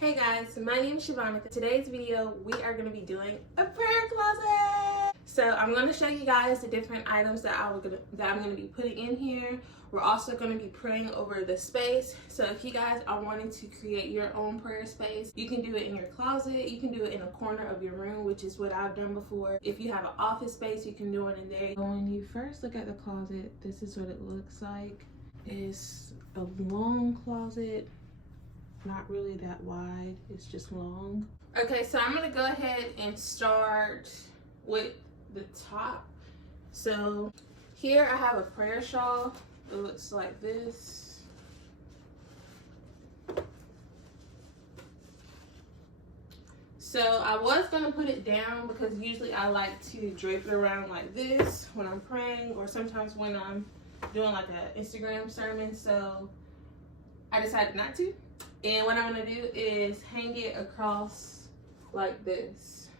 Hey guys, my name is Shavonda. In today's video, we are going to be doing a prayer closet. So I'm going to show you guys the different items that I'm going to be putting in here. We're also going to be praying over the space. So if you guys are wanting to create your own prayer space, you can do it in your closet. You can do it in a corner of your room, which is what I've done before. If you have an office space, you can do it in there. When you first look at the closet, this is what it looks like. It's a long closet. Not really that wide, it's just long. Okay, so I'm gonna go ahead and start with the top. So here I have a prayer shawl. It looks like this. So I was gonna put it down because usually I like to drape it around like this when I'm praying, or sometimes when I'm doing like an Instagram sermon. So I decided not to. And what I'm going to do is hang it across like this.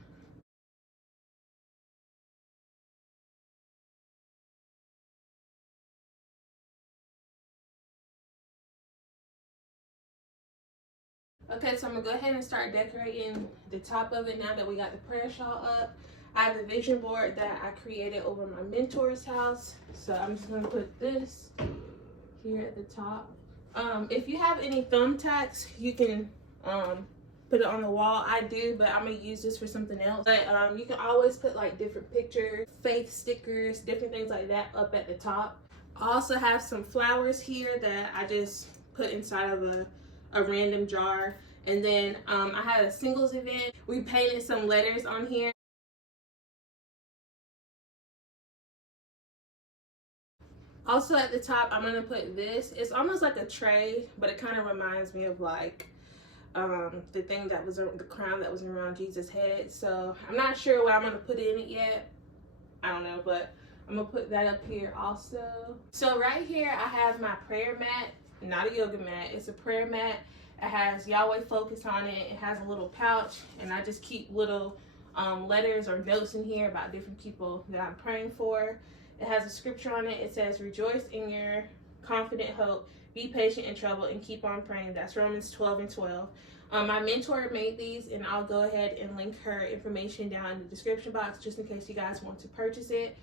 Okay, so I'm going to go ahead and start decorating the top of it now that we got the prayer shawl up. I have a vision board that I created over my mentor's house. So I'm just going to put this here at the top. If you have any thumbtacks, you can put it on the wall. I do, but I'm gonna use this for something else. But you can always put like different pictures, faith stickers, different things like that up at the top. I also have some flowers here that I just put inside of a random jar. And then I had a singles event. We painted some letters on here. Also at the top, I'm gonna put this. It's almost like a tray, but it kind of reminds me of like the thing that was the crown that was around Jesus' head. So I'm not sure what I'm gonna put in it yet. I don't know, but I'm gonna put that up here also. So right here, I have my prayer mat, not a yoga mat. It's a prayer mat. It has Yahweh Focus on it. It has a little pouch, and I just keep little letters or notes in here about different people that I'm praying for. It has a scripture on it. It says, "Rejoice in your confident hope. Be patient in trouble and keep on praying." That's Romans 12:12. My mentor made these, and I'll go ahead and link her information down in the description box just in case you guys want to purchase it.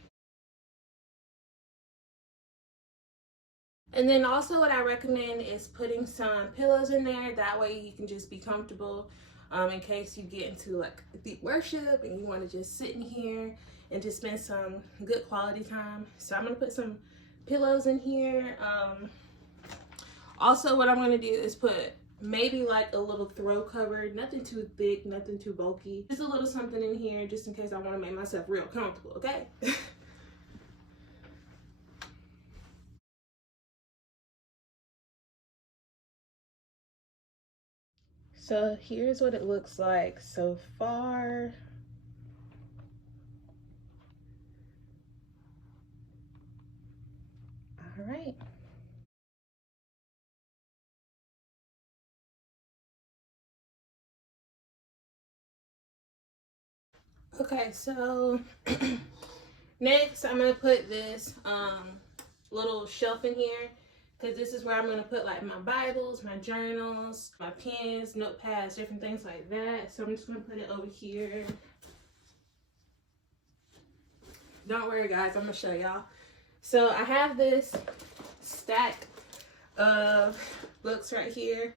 And then also what I recommend is putting some pillows in there. That way you can just be comfortable in case you get into like deep worship and you want to just sit in here and just spend some good quality time. So I'm going to put some pillows in here. Also what I'm going to do is put maybe like a little throw cover, nothing too thick, nothing too bulky. Just a little something in here just in case I want to make myself real comfortable, okay? So here's what it looks like so far. All right. Okay, so next I'm gonna put this little shelf in here because this is where I'm gonna put like my Bibles, my journals, my pens, notepads, different things like that. So I'm just gonna put it over here. Don't worry guys, I'm gonna show y'all. So I have this stack of books right here.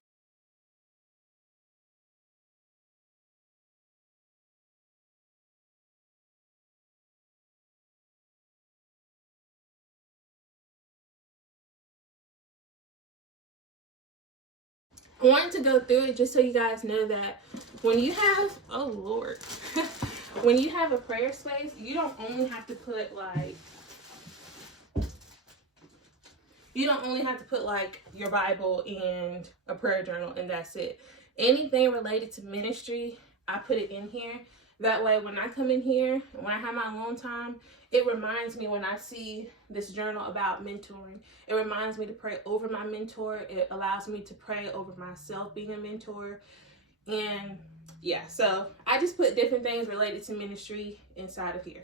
I wanted to go through it just so you guys know that when you have, oh Lord, when you have a prayer space, you don't only have to put like, your Bible and a prayer journal and that's it. Anything related to ministry, I put it in here. That way when I come in here, when I have my alone time, it reminds me when I see this journal about mentoring, it reminds me to pray over my mentor. It allows me to pray over myself being a mentor. And yeah, so I just put different things related to ministry inside of here.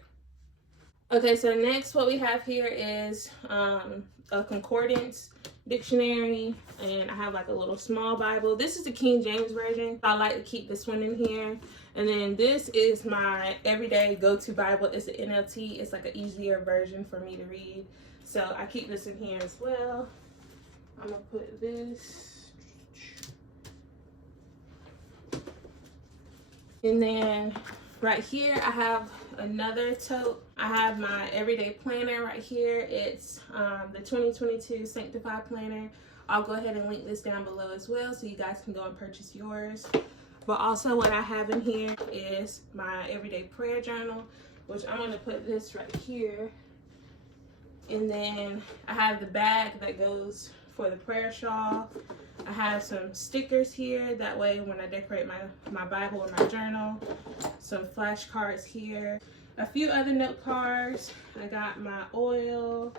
Okay, so next what we have here is a concordance dictionary, and I have like a little small Bible. This is the King James Version. I like to keep this one in here. And then this is my everyday go-to Bible. It's an NLT. It's like an easier version for me to read. So I keep this in here as well. I'm gonna put this. And then right here, I have another tote. I have my everyday planner right here. It's the 2022 Sanctify Planner. I'll go ahead and link this down below as well so you guys can go and purchase yours. But also what I have in here is my everyday prayer journal, which I'm going to put this right here. And then I have the bag that goes for the prayer shawl. I have some stickers here, that way when I decorate my Bible or my journal. Some flashcards here. A few other note cards. I got my oil,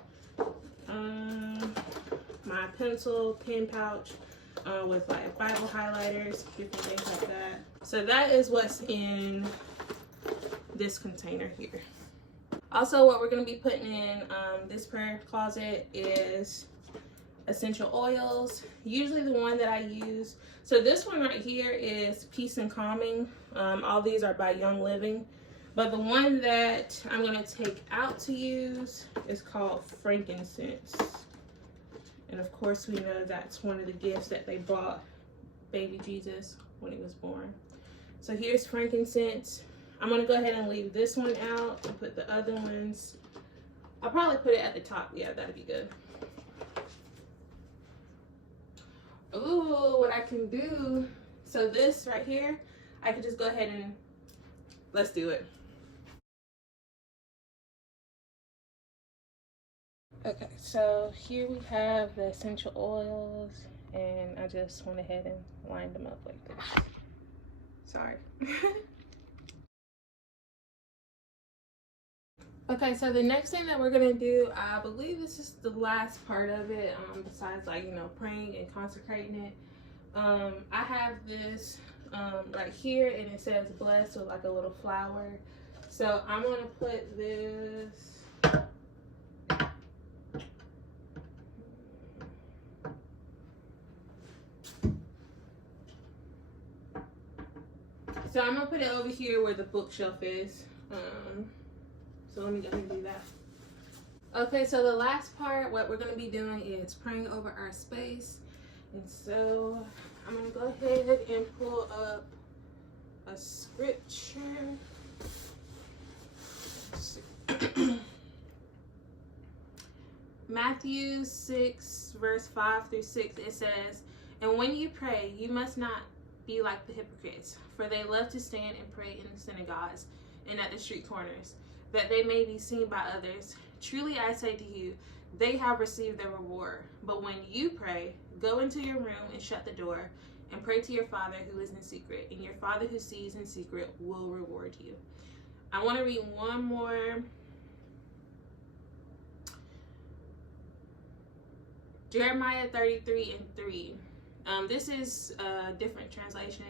my pencil, pen pouch with like Bible highlighters, different things like that. So that is what's in this container here. Also, what we're going to be putting in this prayer closet is essential oils, usually the one that I use. So this one right here is Peace and Calming. All these are by Young Living, but the one that I'm going to take out to use is called frankincense. And of course we know that's one of the gifts that they bought baby Jesus when he was born. So here's frankincense. I'm going to go ahead and leave this one out and put the other ones. I'll probably put it at the top. Yeah, that'd be good. Ooh, what I can do. So this right here, I can just go ahead and let's do it. Okay, so here we have the essential oils, and I just went ahead and lined them up like this. Sorry. Okay, so the next thing that we're gonna do, I believe this is the last part of it, besides like, you know, praying and consecrating it. I have this right here, and it says blessed with like a little flower. So I'm gonna put this. So I'm gonna put it over here where the bookshelf is. So let me go ahead and do that. Okay, so the last part, what we're going to be doing is praying over our space. And so I'm going to go ahead and pull up a scripture. Matthew 6, verse 5 through 6, it says, "And when you pray, you must not be like the hypocrites, for they love to stand and pray in the synagogues and at the street corners, that they may be seen by others. Truly I say to you, they have received their reward. But when you pray, go into your room and shut the door, and pray to your Father who is in secret, and your Father who sees in secret will reward you." I want to read one more. Jeremiah 33:3. This is a different translation.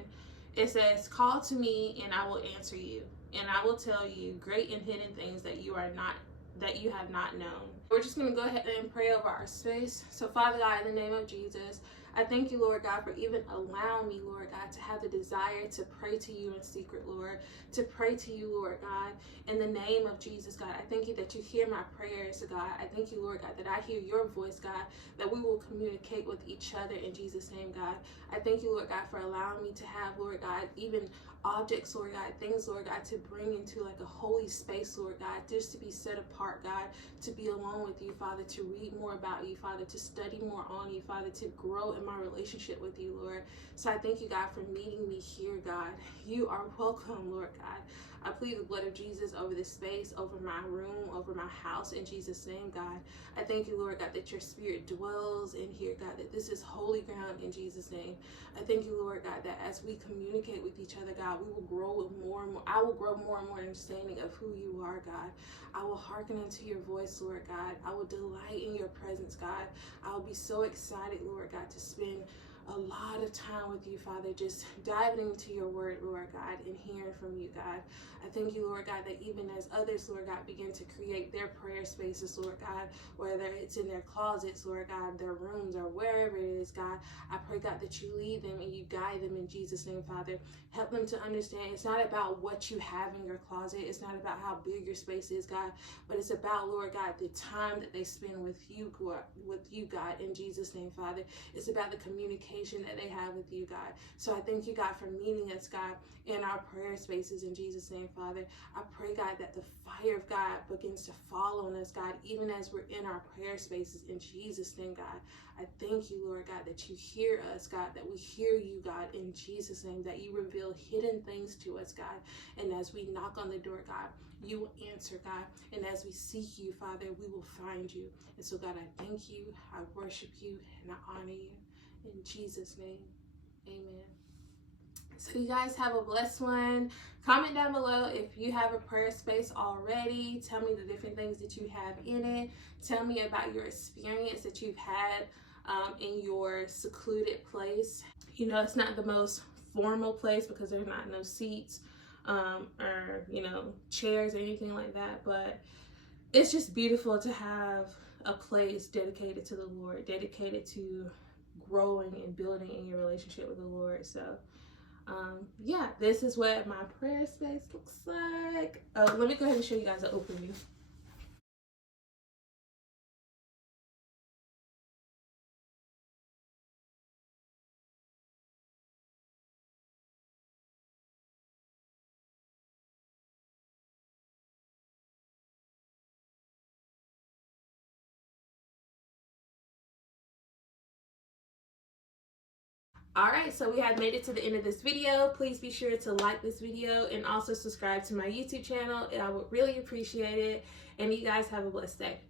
It says, "Call to me and I will answer you, and I will tell you great and hidden things that you have not known." We're just going to go ahead and pray over our space. So Father God, in the name of Jesus, I thank you, Lord God, for even allowing me, Lord God, to have the desire to pray to you in secret, Lord, to pray to you, Lord God, in the name of Jesus, God. I thank you that you hear my prayers, God. I thank you, Lord God, that I hear your voice, God, that we will communicate with each other in Jesus' name, God. I thank you, Lord God, for allowing me to have, Lord God, even objects, Lord God, things, Lord God, to bring into like a holy space, Lord God, just to be set apart, God, to be alone with you, Father, to read more about you, Father, to study more on you, Father, to grow in my relationship with you, Lord. So I thank you, God, for meeting me here, God. You are welcome, Lord God. I plead the blood of Jesus over this space, over my room, over my house, in Jesus' name, God. I thank you, Lord God, that your spirit dwells in here, God, that this is holy ground in Jesus' name. I thank you, Lord God, that as we communicate with each other, God, we will grow with more and more. I will grow more and more understanding of who you are, God. I will hearken unto your voice, Lord God. I will delight in your presence, God. I will be so excited, Lord God, to spend a lot of time with you, Father, just diving into your word, Lord God, and hearing from you, God. I thank you, Lord God, that even as others, Lord God, begin to create their prayer spaces, Lord God, whether it's in their closets, Lord God, their rooms, or wherever it is, God, I pray, God, that you lead them and you guide them in Jesus' name, Father. Help them to understand it's not about what you have in your closet. It's not about how big your space is, God, but it's about, Lord God, the time that they spend with you, God, in Jesus' name, Father. It's about the communication that they have with you, God. So I thank you, God, for meeting us, God, in our prayer spaces in Jesus' name, Father. I pray, God, that the fire of God begins to fall on us, God, even as we're in our prayer spaces in Jesus' name, God. I thank you, Lord God, that you hear us, God, that we hear you, God, in Jesus' name, that you reveal hidden things to us, God. And as we knock on the door, God, you will answer, God. And as we seek you, Father, we will find you. And so, God, I thank you, I worship you, and I honor you. In Jesus' name, amen. So you guys have a blessed one. Comment down below if you have a prayer space already. Tell me the different things that you have in it. Tell me about your experience that you've had in your secluded place. You know, it's not the most formal place because there's not no seats or, you know, chairs or anything like that. But it's just beautiful to have a place dedicated to the Lord, dedicated to growing and building in your relationship with the Lord. So yeah, this is what my prayer space looks like. Let me go ahead and show you guys an open view. Alright, so we have made it to the end of this video. Please be sure to like this video and also subscribe to my YouTube channel. I would really appreciate it. And you guys have a blessed day.